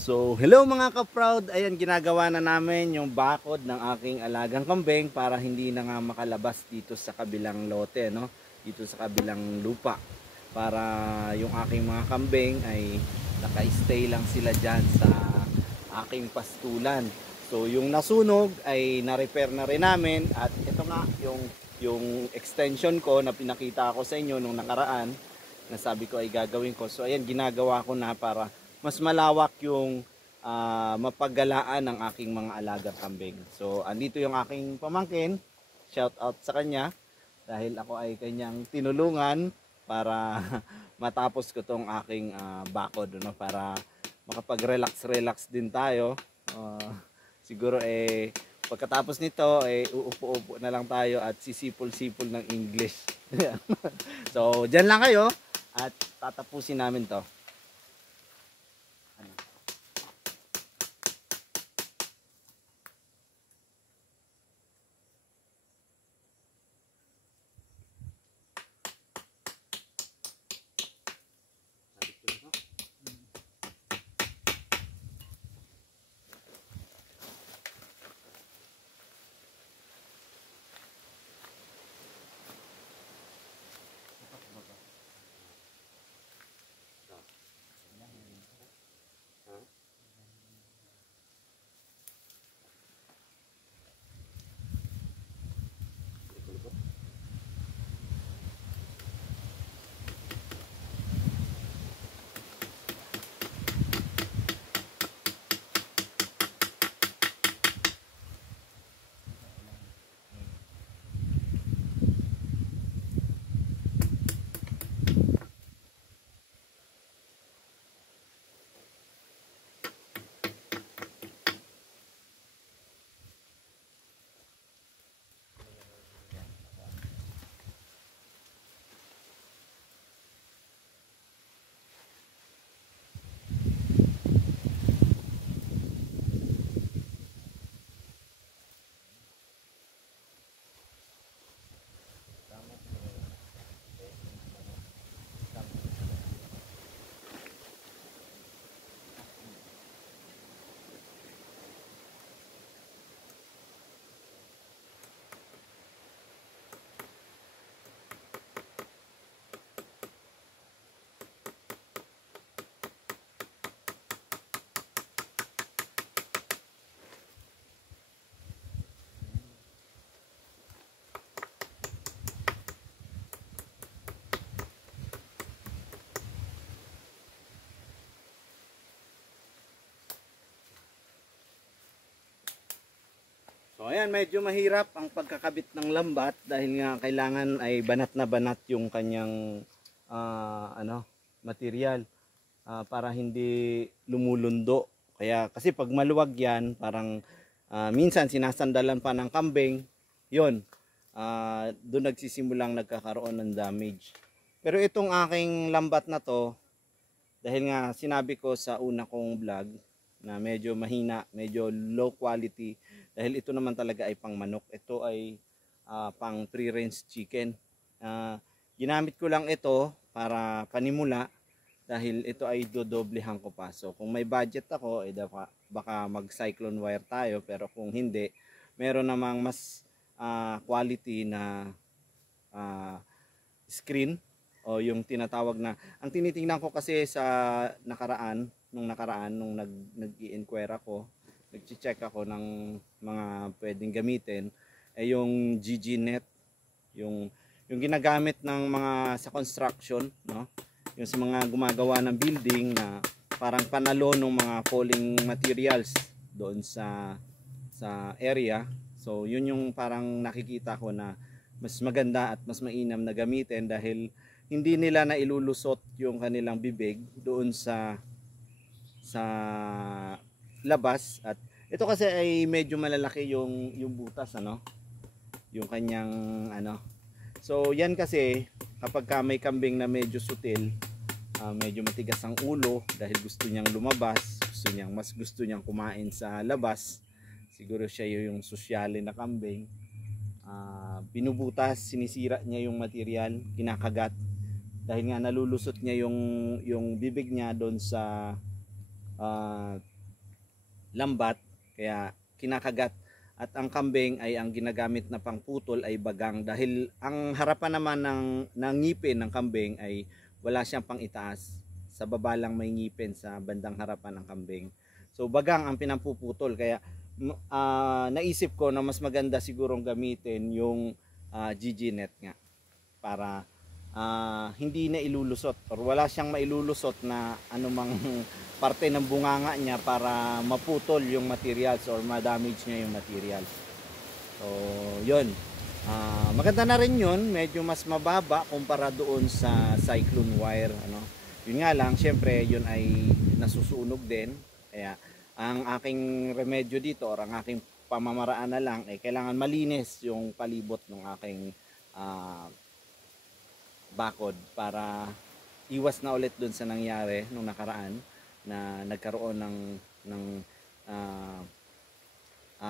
So, hello mga ka-proud. Ayan, ginagawa na namin yung bakod ng aking alagang kambing para hindi na nga makalabas dito sa kabilang lote, no? Dito sa kabilang lupa. Para yung aking mga kambing ay naka-stay lang sila dyan sa aking pastulan. So, yung nasunog ay na-repair na rin namin at ito nga yung extension ko na pinakita ko sa inyo nung nakaraan na sabi ko ay gagawin ko. So, ayan, ginagawa ko na para mas malawak yung mapaggalaan ng aking mga alagang kambing. So, andito yung aking pamangkin. Shout out sa kanya dahil ako ay kanyang tinulungan para matapos ko tong aking bakod, no? Para makapag-relax din tayo. Siguro pagkatapos nito uupo-upo na lang tayo at sisipol-sipol ng English. So, dyan lang kayo at tatapusin namin to. So ayan, medyo mahirap ang pagkakabit ng lambat dahil nga kailangan ay banat na banat yung kanyang material para hindi lumulundo. Kaya kasi pag maluwag yan, parang minsan sinasandalan pa ng kambing, yun, doon nagsisimulang nagkakaroon ng damage. Pero itong aking lambat na to, dahil nga sinabi ko sa una kong vlog, na medyo mahina, medyo low quality dahil ito naman talaga ay pang manok. Ito ay pang free range chicken. Ginamit ko lang ito para panimula dahil ito ay dodoblehan ko pa. So kung may budget ako, baka mag cyclone wire tayo, pero kung hindi, meron namang mas quality na screen o yung tinatawag na, ang tinitingnan ko kasi sa nung nag-i-inquire ako, nag-check ako ng mga pwedeng gamitin, ay yung GGNet, yung ginagamit ng mga sa construction, no? Yung sa mga gumagawa ng building na parang panalo ng mga falling materials doon sa area. So yun yung parang nakikita ko na mas maganda at mas mainam na gamitin dahil hindi nila na ilulusot yung kanilang bibig doon sa labas. At ito kasi ay medyo malalaki yung butas, yung kanyang so yan kasi kapag may kambing na medyo sutil, medyo matigas ang ulo dahil gusto niyang lumabas, gusto niyang kumain sa labas, siguro siya yung sosyale na kambing, binubutas, sinisira niya yung material, kinakagat dahil nga nalulusot niya yung bibig niya doon sa lambat, kaya kinakagat. At ang kambing ay ang ginagamit na pangputol ay bagang, dahil ang harapan naman ng ngipin ng kambing ay wala siyang pang itaas. Sa baba lang may ngipin sa bandang harapan ng kambing. So bagang ang pinampuputol, kaya naisip ko na mas maganda sigurong gamitin yung GG net nga para hindi na ilulusot or wala siyang mailulusot na anumang parte ng bunganga niya para maputol yung materials or ma-damage niya yung materials. So, yun. Maganda na rin yun. Medyo mas mababa kumpara doon sa cyclone wire. Ano? Yun nga lang, syempre, yun ay nasusunog din. Kaya, ang aking remedyo dito or ang aking pamamaraan na lang ay kailangan malinis yung palibot ng aking bakod para iwas na ulit dun sa nangyari nung nakaraan na nagkaroon ng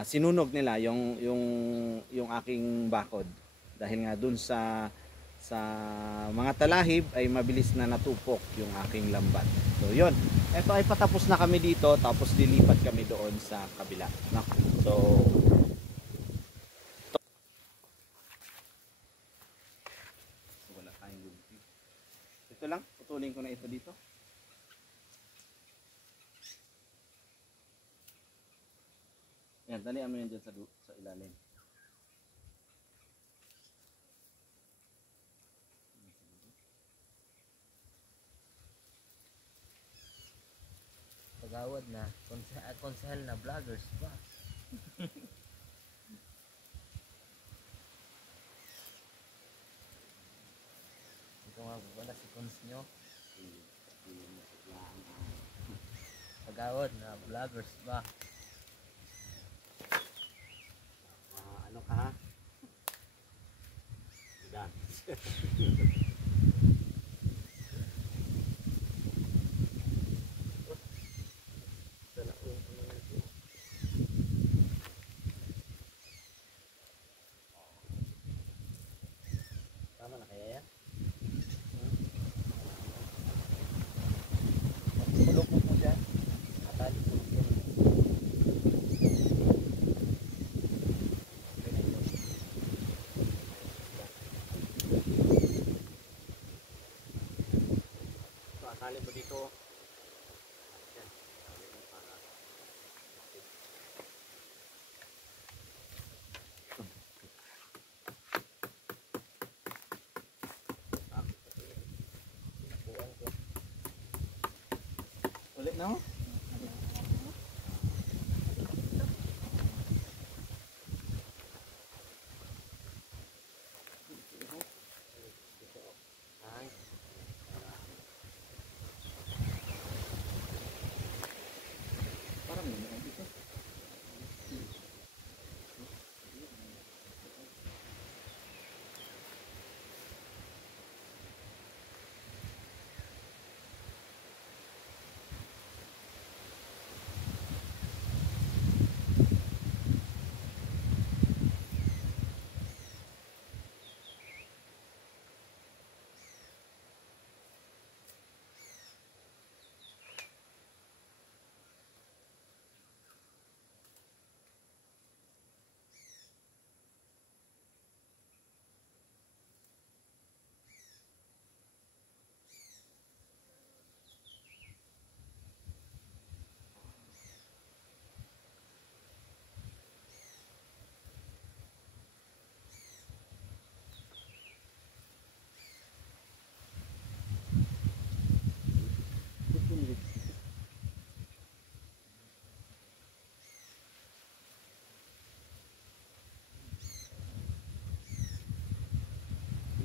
sinunog nila yung aking bakod, dahil nga dun sa mga talahib ay mabilis na natupok yung aking lambat. So yun, eto ay patapos na kami dito, tapos lilipat kami doon sa kabila, no? So wala tayong gulpi. Ito lang, putulin ko na ito dito. Yan, talian mo yan dyan sa ilalim. Pagawad na, konsehal na vloggers ba? Ito nga wala si cons nyo. Pagawad na vloggers ba? Ano ka ha? Yan. Tama na kaya yan? Tulog mo po dyan. Atali tulog mo. So, atali mo dito. Yan. Ulit na ho? Ay, Parang may dito.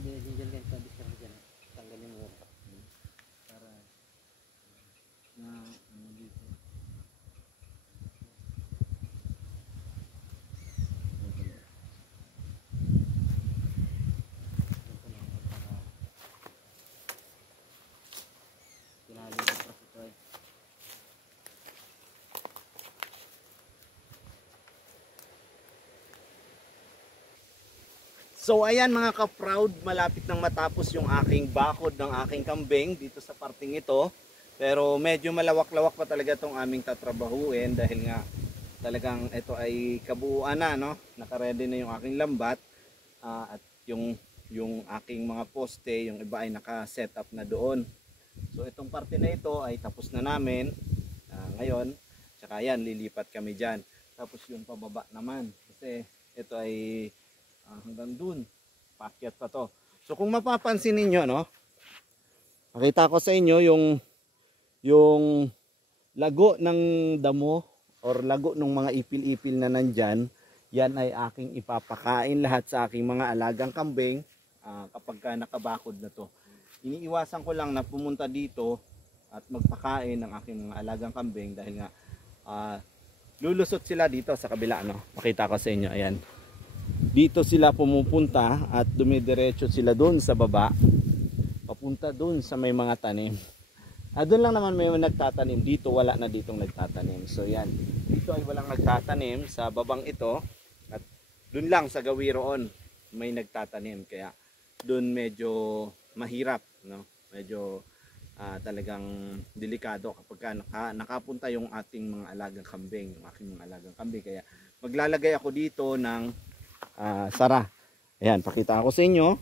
Dinjal kan tadi sekarang dyan. Tanggalin mo. Para Na ano dito. tinali ko pa ito eh. So ayan mga ka-proud, malapit nang matapos yung aking bakod ng aking kambing dito sa parting ito. Pero medyo malawak-lawak pa talaga tong aming tatrabahuin dahil nga talagang ito ay kabuuan na, no? Naka-ready na yung aking lambat at yung aking mga poste, yung iba ay naka-set up na doon. So itong parte na ito ay tapos na namin ngayon. Tsaka yan, lilipat kami dyan. Tapos yung pababa naman kasi ito ay hanggang dun. Paakyat pa to. So kung mapapansin ninyo, no? Makita ko sa inyo yung lago ng damo or lago ng mga ipil-ipil na nandyan. Yan ay aking ipapakain lahat sa aking mga alagang kambing kapag nakabakod na to. Iniiwasan ko lang na pumunta dito at magpakain ng aking mga alagang kambing dahil nga lulusot sila dito sa kabila, no? Makita ko sa inyo, ayan. Dito sila pumupunta at dumidiretso sila doon sa baba. Papunta doon sa may mga tanim. Doon lang naman may nagtatanim. Dito wala na ditong nagtatanim. So yan. Dito ay walang nagtatanim sa babang ito. At doon lang sa gawiroon may nagtatanim. Kaya doon medyo mahirap, no? Medyo talagang delikado kapag nakapunta yung ating mga alagang kambing, yung aking mga alagang kambing. Kaya maglalagay ako dito ng sara. Ayan, pakita ko sa inyo.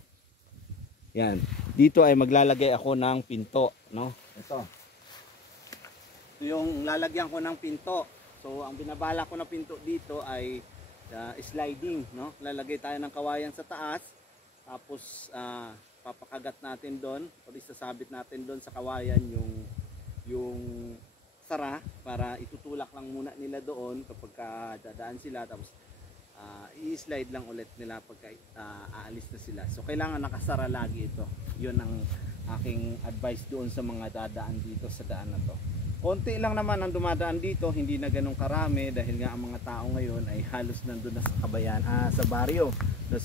Yan. Dito ay maglalagay ako ng pinto, no? Ito yung lalagyan ko ng pinto. So ang binabala ko na pinto dito ay sliding, no? Lalagay tayo ng kawayan sa taas, tapos papakagat natin doon o isasabit natin doon sa kawayan yung sara para itutulak lang muna nila doon kapag dadaan sila, tapos i-slide lang ulit nila pagka aalis na sila. So kailangan nakasara lagi ito. Yun ang aking advice doon sa mga dadaan dito sa daan na to. Konti lang naman ang dumadaan dito, hindi na ganun karami dahil nga ang mga tao ngayon ay halos nandun na sa kabayan, sa baryo. So,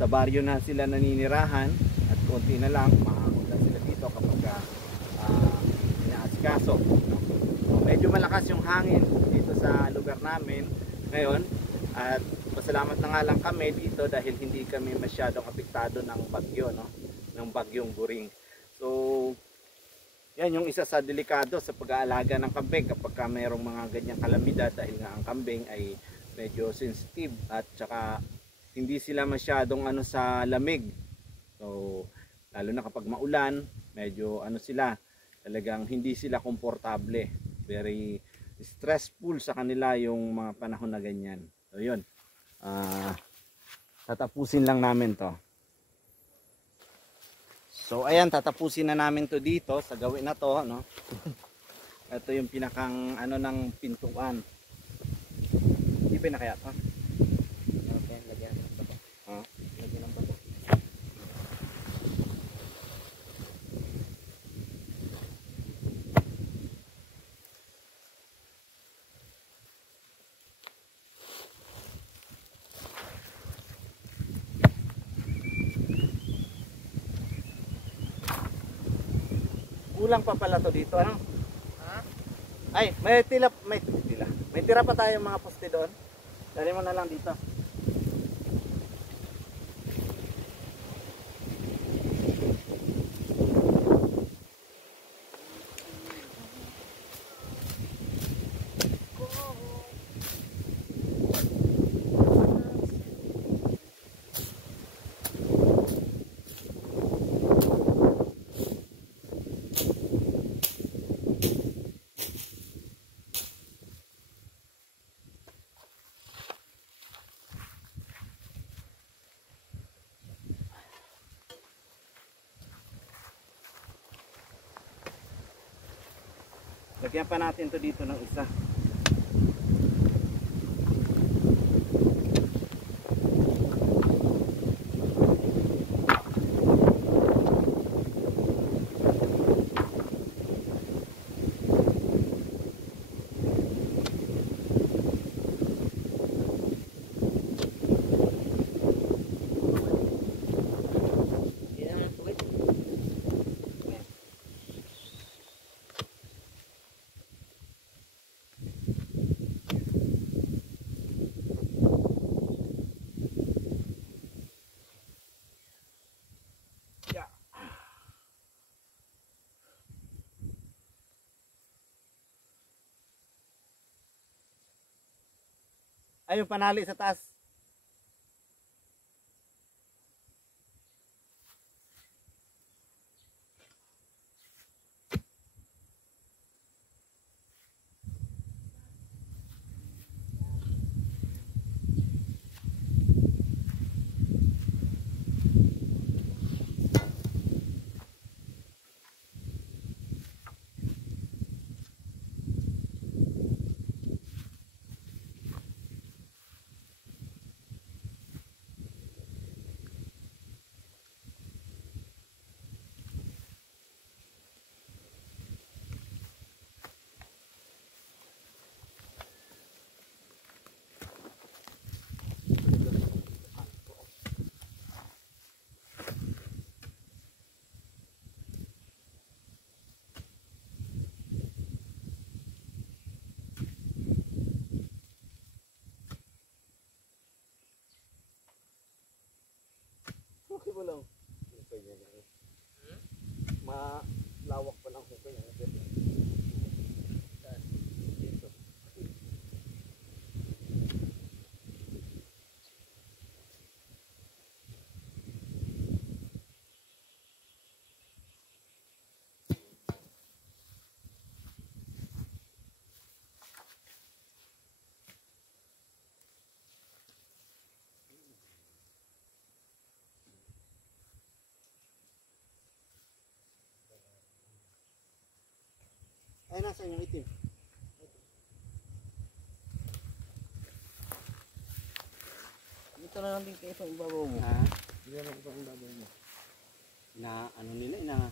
sa baryo na sila naninirahan at konti na lang makakapunta sila dito kapag inaasikaso. So, medyo malakas yung hangin dito sa lugar namin ngayon at pasalamat na nga lang kami dito dahil hindi kami masyadong apektado ng bagyo, no? Ng bagyong Guring. So yan yung isa sa delikado sa pag-aalaga ng kambing kapag mayroong mga ganyang kalamidad dahil nga ang kambing ay medyo sensitive at saka hindi sila masyadong sa lamig. So lalo na kapag maulan, medyo sila, talagang hindi sila komportable. Very stressful sa kanila yung mga panahon na ganyan. So yun, tatapusin lang namin to. So ayan, tatapusin na namin to dito sa gawin na to, no? Ito yung pinakang ng pintuan. Hindi pa nakaya to. Okay, lagyan ng bato. Lagyan ng bato. Kulang pa pala to dito, ano? Ay, may tira pa tayong mga poste doon. Dali mo na lang dito. Lagyan pa natin to dito ng isa. Yan ang tuwid. Ayun, panali sa taas. Okay mo lang. Okay niya lang. Malawak pa lang okay niya. Dito. Ay, nasa yung itim. Dito na lang din kayo sa ibabaw mo. Ha? Dito na lang sa ibabaw mo. Ano nila,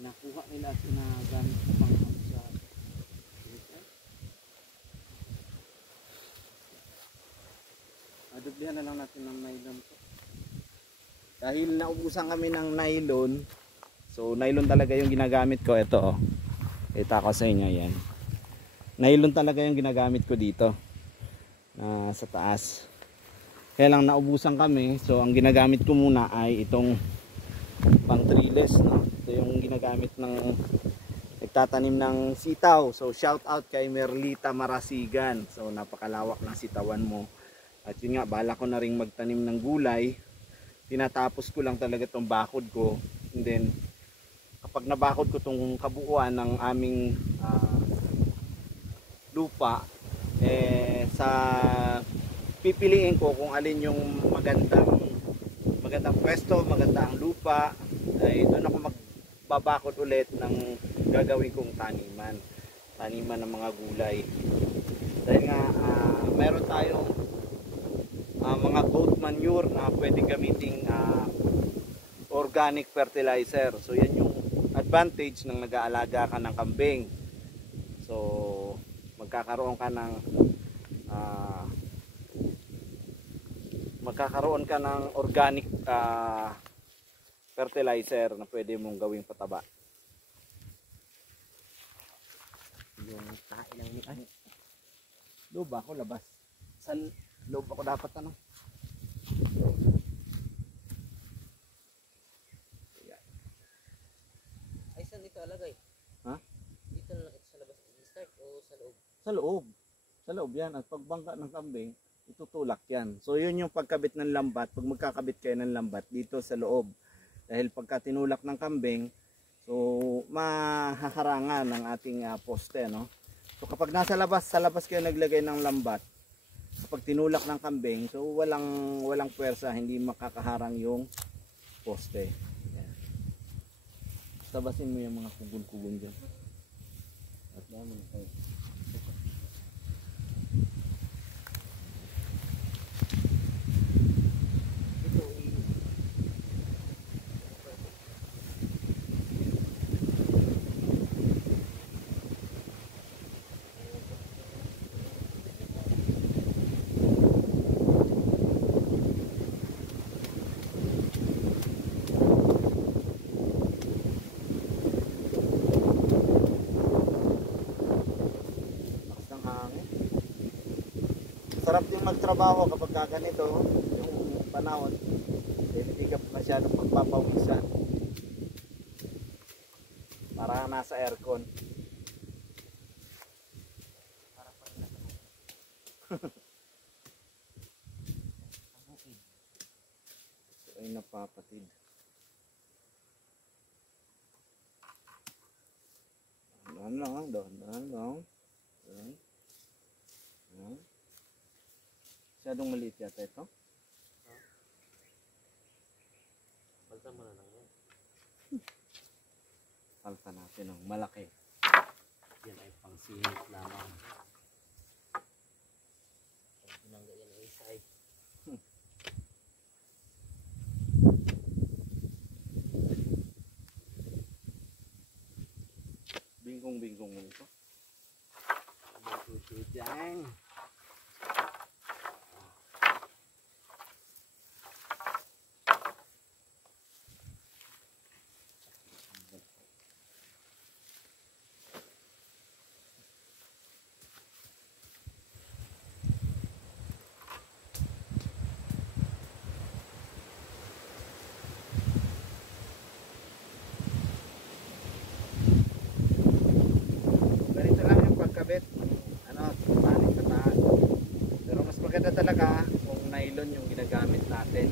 inakuha nila at inagamit sa pang sa adoblihan na lang natin ng nylon to. Dahil naubusan kami ng nylon, so nylon talaga yung ginagamit ko. Ito, oh. Kita ko sa inyo yan. Nylon talaga yung ginagamit ko dito sa taas. Kaya lang naubusan kami, so ang ginagamit ko muna ay itong pang trellis, no? Ito yung ginagamit ng nagtatanim ng sitaw. So shout out kay Merlita Marasigan. So napakalawak ng sitawan mo. At yun nga, bala ko na ring magtanim ng gulay. Tinatapos ko lang talaga itong bakod ko. And then kapag nabakod ko itong kabuuan ng aming lupa, sa pipiliin ko kung alin yung magandang pwesto, magandang lupa, ay doon ako magbabakod ulit ng gagawin kong taniman ng mga gulay. Dahil nga meron tayong mga goat manure na pwedeng gamiting organic fertilizer. So yan yung advantage ng nag-aalaga ka ng kambing. So magkakaroon ka ng organic fertilizer na pwede mong gawing pataba. Yung tae lang ni ay. Loob ako, labas. Sa loob ako dapat ano. Ay, saan dito alagay? Ha? Dito na lang ito sa labas i-start o sa loob? Sa loob. Sa loob yan. At pagbangka ng kambing, itutulak yan. So yun yung pagkabit ng lambat. Pag magkakabit kayo ng lambat dito sa loob. Dahil pagka tinulak ng kambing, so mahaharangan ng ating poste, no? So kapag sa labas kayo naglagay ng lambat, kapag tinulak ng kambing, so walang puwersa, hindi makakaharang yung poste. Yan. Tabasin mo yung mga kugon-kugon dyan. At dami kayo. Sarap din magtrabaho kapag ganito yung panahon, hindi ka masyadong pagpapawisan, para nasa aircon. may napapatid. Dahan lang, dahan lang. Ayan. Ayan. Masyadong maliit yata ito. Balta mo na lang yan. Palta natin ng malaki. Yan ay pang singit lamang. Pag binangga yan ay isa ay. Bingkong-bingkong mo ito. Tutudang. Ganito lang yung pagkabit. Ano, panik sa taas. Pero mas maganda talaga kung nylon yung ginagamit natin.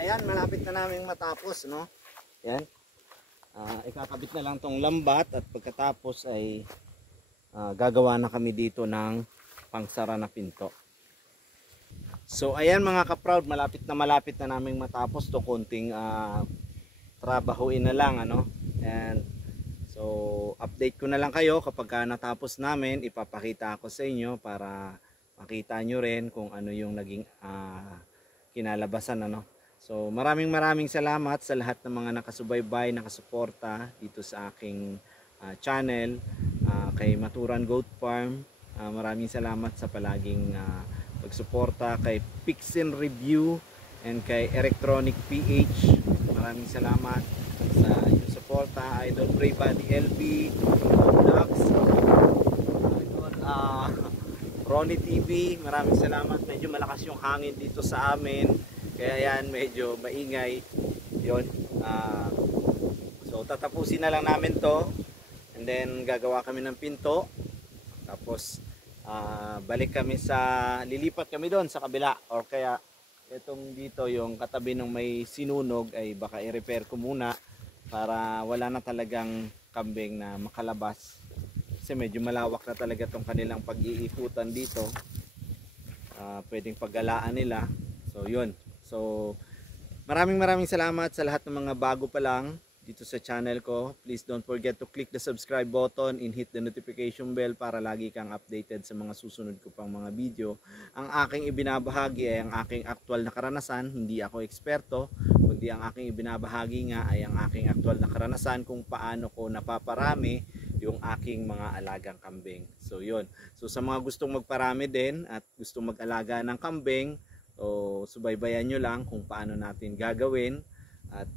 ayan, malapit na namin matapos, no? Yan. Ikakabit na lang tong lambat at pagkatapos ay gagawa na kami dito ng pangsara na pinto. So ayan mga ka-proud, malapit na naming matapos to, konting trabahuin na lang, ano. And so update ko na lang kayo kapag natapos namin, ipapakita ako sa inyo para makita nyo rin kung ano yung naging kinalabasan, ano. So maraming salamat sa lahat ng mga nakasubaybay, nakasuporta dito sa aking channel, kay Maturan Goat Farm. Maraming salamat sa palaging pagsuporta kay Pixin Review and kay Electronic PH. Maraming salamat sa inyong suporta. Idol Brave Body LB, Dax, Idol Ronnie TV. Maraming salamat. Medyo malakas yung hangin dito sa amin, kaya yan medyo maingay yun. So tatapusin na lang namin to, and then gagawa kami ng pinto, tapos balik kami lilipat kami doon sa kabila, or kaya itong dito yung katabi ng may sinunog ay baka i-repair ko muna para wala na talagang kambing na makalabas, kasi medyo malawak na talaga tong kanilang pag-iikutan dito. Pwedeng paggalaan nila. So yun. So maraming salamat sa lahat ng mga bago pa lang dito sa channel ko. Please don't forget to click the subscribe button and hit the notification bell para lagi kang updated sa mga susunod ko pang mga video. Ang aking ibinabahagi ay ang aking aktual na karanasan, hindi ako eksperto, kundi ang aking ibinabahagi nga ay ang aking aktual na karanasan kung paano ko napaparami yung aking mga alagang kambing. So yun. So sa mga gustong magparami din at gustong mag-alaga ng kambing, so subaybayan nyo lang kung paano natin gagawin. At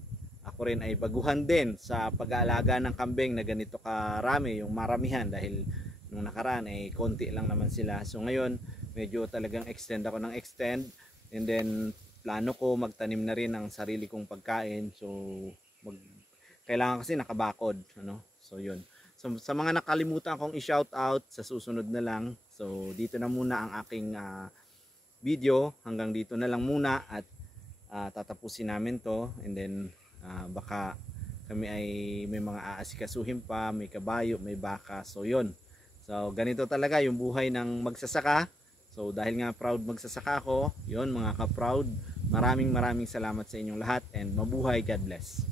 ako rin ay baguhan din sa pag-aalaga ng kambing na ganito karami, yung maramihan, dahil nung nakaraan ay konti lang naman sila. So ngayon medyo talagang extend ako ng extend, and then plano ko magtanim na rin ng sarili kong pagkain. So kailangan kasi nakabakod, ano. So yun. So sa mga nakalimutan kong i-shout out, sa susunod na lang. So dito na muna ang aking video, hanggang dito na lang muna, at tatapusin namin to, and then baka kami ay may mga aasikasuhin pa, may kabayo, may baka. So yun. So ganito talaga yung buhay ng magsasaka. So dahil nga proud magsasaka ako, yun mga ka-proud, maraming salamat sa inyong lahat, and mabuhay. God bless.